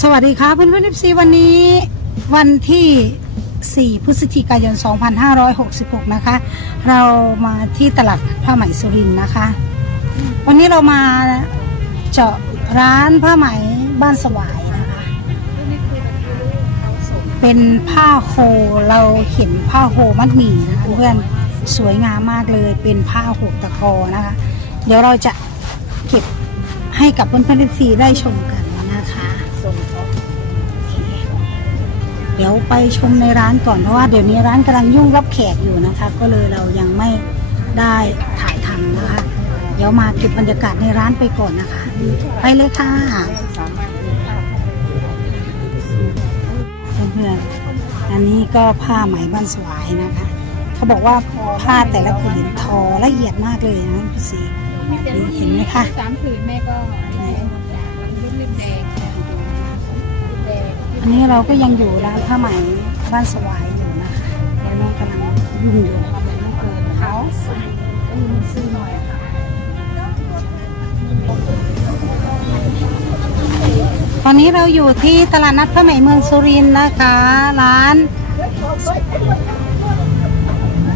สวัสดีค่ะเพื่อนเพื่อนซีวันนี้วันที่ 4 พฤศจิกายน 2566 นะคะ เรามาที่ตลาดผ้าไหมสุรินนะคะ วันนี้เรามาเจาะร้านผ้าไหมบ้านสวายนะคะ เป็นผ้าโฮเราเห็นผ้าโฮมัดหมี่นะคะเพื่อนสวยงามมากเลยเป็นผ้าโฮตะกอนะคะ เดี๋ยวเราจะเก็บให้กับเพื่อนเพื่อนซีได้ชมกัน เดี๋ยวไปชมในร้านก่อนเพราะว่าเดี๋ยวนี้ร้านกำลังยุ่งรับแขกอยู่นะคะ ก็เลยเรายังไม่ได้ถ่ายทำนะคะ เดี๋ยวมาเก็บบรรยากาศในร้านไปก่อนนะคะ ไปเลยค่ะเพื่อนๆอันนี้ก็ผ้าไหมบ้านสวายนะคะ เขาบอกว่าผ้าแต่ละผืนทอละเอียดมากเลยนะพี่สีเห็นไหมคะสามผืนแม่ก็อันนี้จากมันรุ่นริมแดงค่ะริมแดง อันนี้เราก็ยังอยู่ร้านผ้าไหมบ้านสวายอยู่นะคะแล้วน้องกำลังยุ่งอยู่เขาอืมซื้อหน่อยค่ะตอนนี้เราอยู่ที่ตลาดนัดผ้าไหมเมืองสุรินทร์นะคะ ร้าน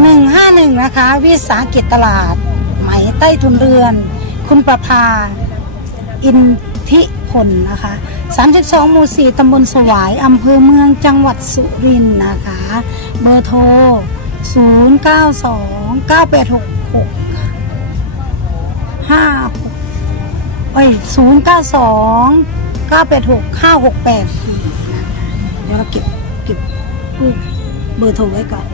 หนึ่งห้าหนึ่งนะคะ วิสาหกิจตลาด ไหมใต้ทุนเรือน คุณประภา อินทิ ลนะคะ 32 หมู่ 4 ตำบลสวาย อำเภอเมืองจังหวัดสุรินทร์นะคะ เบอร์โทร 0 9 2 9 8 6 6 5 6เอ้ย092 986 5684 เดี๋ยวเราเก็บเก็บเบอร์โทรไว้ก่อน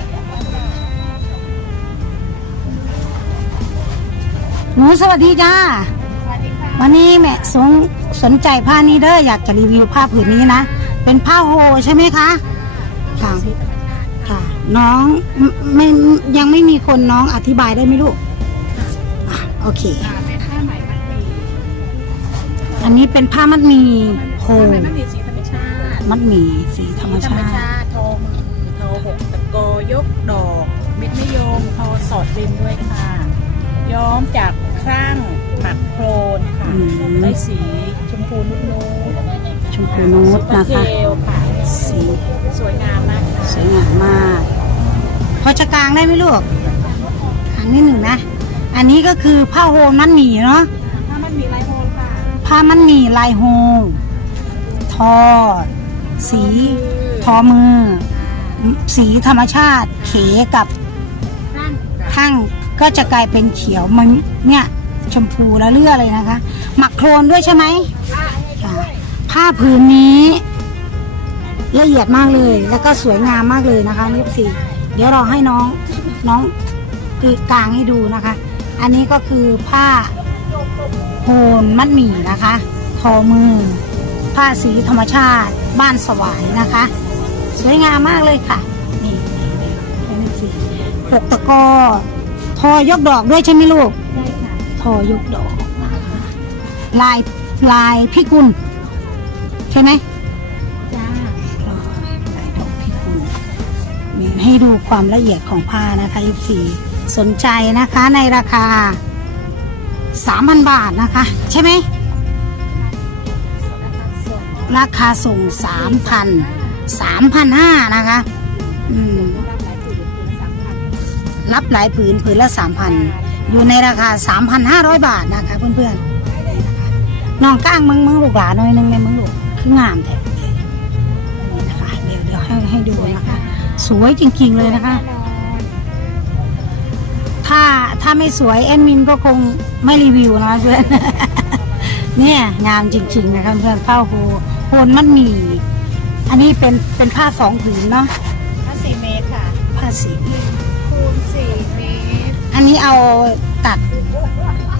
หนูสวัสดีจ้า วันนี้แม่สนสนใจผ้านี้เด้ออยากจะรีวิวผ้าผืนนี้นะ เป็นผ้าโฮใช่ไหมคะค่ะค่ะน้องไม่ยังไม่มีคนน้องอธิบายได้ไหมลูกอะโอเค เป็นผ้าไหมมัดหมี่อันนี้เป็นผ้ามัดหมีโฮผ้าไหมมัดหมี่สีธรรมชาติมัดหมีสีธรรมธรรชาติ ชาติทอมือทอหกตะโกยกดอก เม็ดมะยมทอสอดริมด้วยค่ะ ย้อมจาก ครั่งหมักโครนค่ะอืม ได้สีชมพูนุ่มชมพูนูดๆนะเทคะลค่ะสีสวยงามมากค่ะสวยงามมาก พอจะกลางได้ไหมลูกกลางนิดหนึ่งนะ อันนี้ก็คือผ้าโฮมัดหมีเนาะผ้ามันมีลายโฮลค่ะผ้ามันมีลายโฮงทอ สีทอมือ สีธรรมชาติ เขกับร่างทั้งก็จะกลายเป็นเขียวมันเนี่ย ชมพูแล้วเลือเลยนะคะ หมักโครนด้วยใช่ไหมค่ะผ้าผืนนี้ละเอียดมากเลย แล้วก็สวยงามมากเลยนะคะนี่สิเดี๋ยวเราให้น้องน้องคือกลางให้ดูนะคะ อันนี้ก็คือผ้าโฮนมัดหมี่นะคะทอมือ ผ้าสีธรรมชาติ บ้านสวายนะคะ สวยงามมากเลยค่ะ นี่นี่สิหกตะกอทอยกดอกด้วยใช่ไหมลูก ทอยกดอกนะคะลายลายพิกุลใช่ไหมจ้าลายดอกพิกุลนี่ให้ดูความละเอียดของผ้านะคะยิสีสนใจนะคะในราคา3,000บาทนะคะ ใช่ไหมราคาส่ง3,000 3,500นห้านะคะอืมรับหลายผืนผืนละ3,000 อยู่ในราคา 3,500 บาทนะคะเพื่อนๆนี่นะคะน้องก้างมึงมึงลูกหลานหน่อยนึงเลยมึงลูกคืองามแท้เลยนี่นะคะเดี๋ยวเดี๋ยวให้ให้ดูนะคะ สวยจริง ๆเลยนะคะ ถ้าถ้าไม่สวยแอดมินก็คงไม่รีวิวนะเพื่อนเนี่ยงามจริง ๆ นะคะเพื่อนผ้าโฮโฮนมันมี อันนี้เป็นเป็นผ้าสองผืนเนาะผ้าสี่เมตรค่ะผ้าสีคูณสี่เมตร อันนี้เอาตัด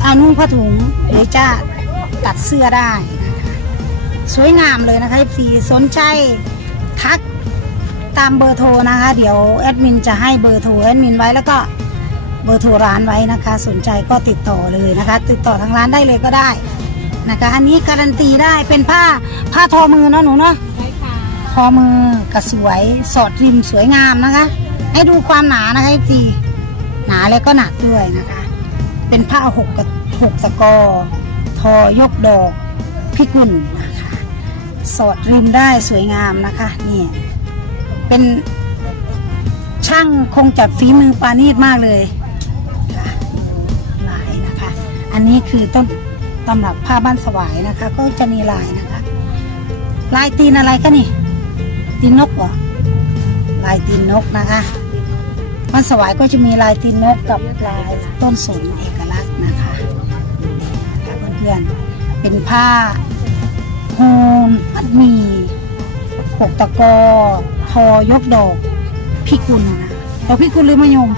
เอานุ่งผ้าถุงหรือจะตัดเสื้อได้นะคะสวยงามเลยนะคะสีสนใจทักตามเบอร์โทรนะคะ เดี๋ยวแอดมินจะให้เบอร์โทรแอดมินไว้แล้วก็เบอร์โทรร้านไว้นะคะ สนใจก็ติดต่อเลยนะคะ ติดต่อทางร้านได้เลยก็ได้นะคะ อันนี้การันตีได้เป็นผ้าผ้าทอมือเนาะหนูเนาะได้ค่ะทอมือกระสวยสอดริมสวยงามนะคะ ให้ดูความหนานะคะพี่ หนาแล้วก็หนักด้วยนะคะ เป็นผ้าหกกระหกตะกอ ทอยกดอกพิกุลนะคะ สอดริมได้สวยงามนะคะนี่เป็นช่างคงจัดฝีมือปาณีตมากเลยลายนะคะ อันนี้คือต้นตำรับผ้าบ้านสวายนะคะ ก็จะมีลายนะคะ ลายตีนอะไรก็นี่ตีนนกเหรอลายตีนนกนะคะ บ้านสวายก็จะมีลายตีนนกกับลายต้นสนเอกลักษณ์นะคะเพื่อนๆเป็นผ้าโฮมมัดมีหกตะกอทอยกดอกพิกุลนะดอกพิกุลหรือมะยม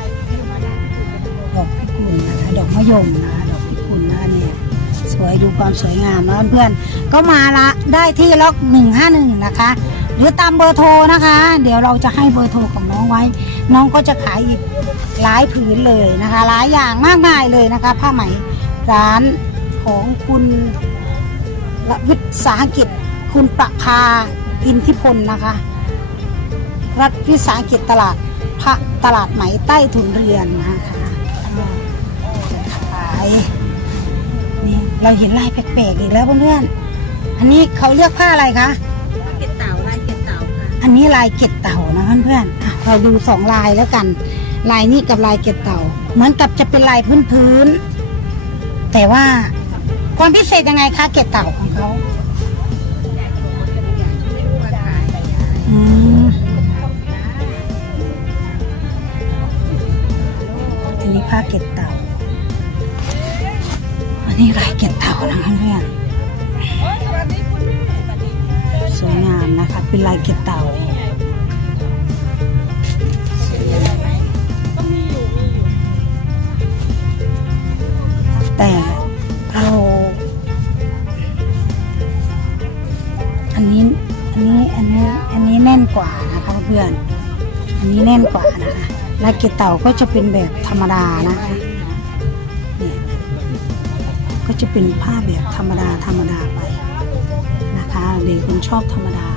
ดอกพิกุลนะคะดอกมะยมนะคะดอกพิกุลนะเนี่ยสวยดูความสวยงามนะเพื่อนก็มาละได้ที่ล็อกหนึ่งห้าหนึ่งนะคะ หรือตามเบอร์โทรนะคะ เดี๋ยวเราจะให้เบอร์โทรของน้องไว้ น้องก็จะขายอีกหลายผืนเลยนะคะ หลายอย่างมากมายเลยนะคะ ผ้าไหมร้านของคุณและวิสาหกิจ คุณประภาอินทิพลนะคะ รัฐวิสาหกิจตลาดพระตลาดไหมใต้ถุนเรียนนะคะขายนี่เราเห็นลายแปลกๆอีกแล้วเพื่อนๆอันนี้เขาเรียกผ้าอะไรคะ นี้ลายเกล็ดเต่านะเพื่อนๆเราดูสองลายแล้วกัน ลายนี้กับลายเกล็ดเต่า เหมือนกับจะเป็นลายพื้นๆแต่ว่าความพิเศษยังไงคะเกล็ดเต่าของเขาอันนี้ผ้าเก็ดเต่า อันนี้ลายเก็ดเต่านะคะเพื่อนสวยงามนะคะ เป็นลายเก็ดเต่า แต่เราอันนี้อันนี้อันนี้อันนี้แน่นกว่านะคะเพื่อนอันนี้แน่นกว่านะคะลายเกตเต่าก็จะเป็นแบบธรรมดานะคะเนี่ยก็จะเป็นผ้าแบบธรรมดาธรรมดาไปนะคะเด็กคนชอบธรรมดา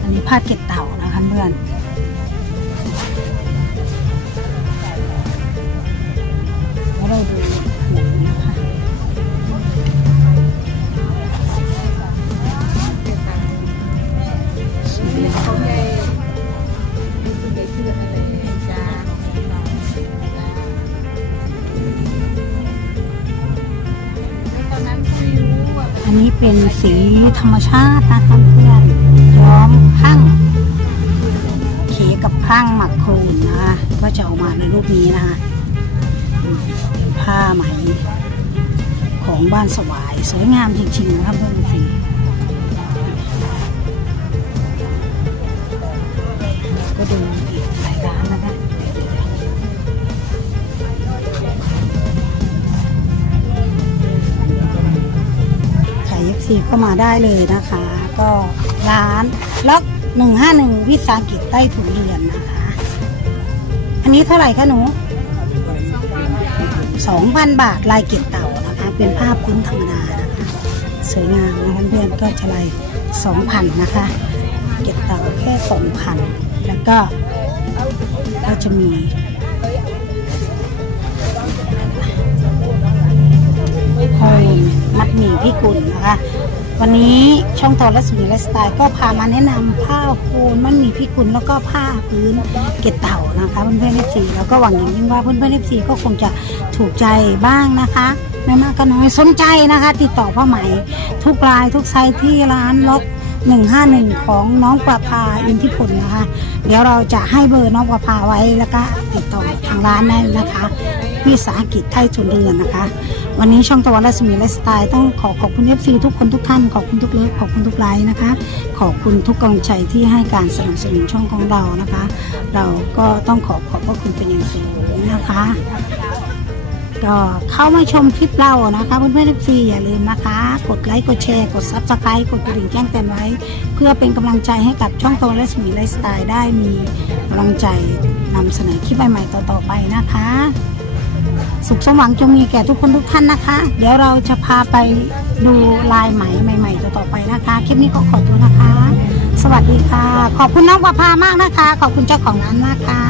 อันนี้ผ้าเกตเต่านะคะเพื่อนแล้วเราดู เป็นสีธรรมชาตินะคะเพื่อนย้อมข้างเขกับข้างหมักโครนนะคะก็จะออกมาในรูปนี้นะคะเป็นผ้าไหมของบ้านสวายสวยงามจริงๆนะครับเพื่อนสีก็ดูอีก FC ก็มาได้เลยนะคะ ก็ร้านล็อก151 วิสาหกิจใต้ถุนเรือนนะคะ อันนี้เท่าไหร่คะหนู2,000บาทลายเก็บเต่านะคะ เป็นผ้าพื้นธรรมดานะคะ สวยงามนะคะเพื่อนก็จะลาย2,000นะคะ เก็บเต่าแค่2,000แล้วก็ก็จะมีโฮมมัดหมี่พี่กุลนะคะ วันนี้ช่องตอและสุนีและสไตล์ ก็พามาแนะนำผ้าโฮมมัดหมี่พี่กุลแล้วก็ผ้าพื้นเกล็ดเต่านะคะเพื่อนๆเอฟซีแล้วก็หวังอย่างยิ่งว่าเพื่อนๆเอฟซีก็คงจะถูกใจบ้างนะคะไม่มากก็น้อยสนใจนะคะ ติดต่อผ้าไหมทุกลายทุกไซส์ที่ร้านล็อก151 ของน้องประภาอินทิพลนะคะ เดี๋ยวเราจะให้เบอร์น้องประภาไว้แล้วก็ติดต่อทางร้านได้นะคะ วิสาหกิจไทยจุนเรือนนะคะ วันนี้ช่องตะวันรัศมีไลฟ์สไตล์ต้องขอขอบคุณ FC ทุกคนทุกท่าน ขอบคุณทุกเลิฟขอบคุณทุกไลค์นะคะ ขอบคุณทุกกำลังใจที่ให้การสนับสนุนช่องของเรานะคะ เราก็ต้องขอขอบพระคุณเป็นอย่างสูงนะคะ ก็เข้ามาชมคลิปเรานะคะเพื่อนๆ FC อย่าลืมนะคะ กดไลค์กดแชร์กด Subscribe กดกระดิ่งแจ้งเตือนไว้ เพื่อเป็นกำลังใจให้กับช่องตะวันรัศมีไลฟ์สไตล์ได้มีกำลังใจนำเสนอคลิปใหม่ๆต่อๆไปนะคะ สุขสมหวังจงมีแก่ทุกคนทุกท่านนะคะ เดี๋ยวเราจะพาไปดูลายไหมใหม่ๆต่อๆไปนะคะ คลิปนี้ก็ขอตัวนะคะ สวัสดีค่ะ ขอบคุณน้องประภามากนะคะ ขอบคุณเจ้าของร้านมากค่ะ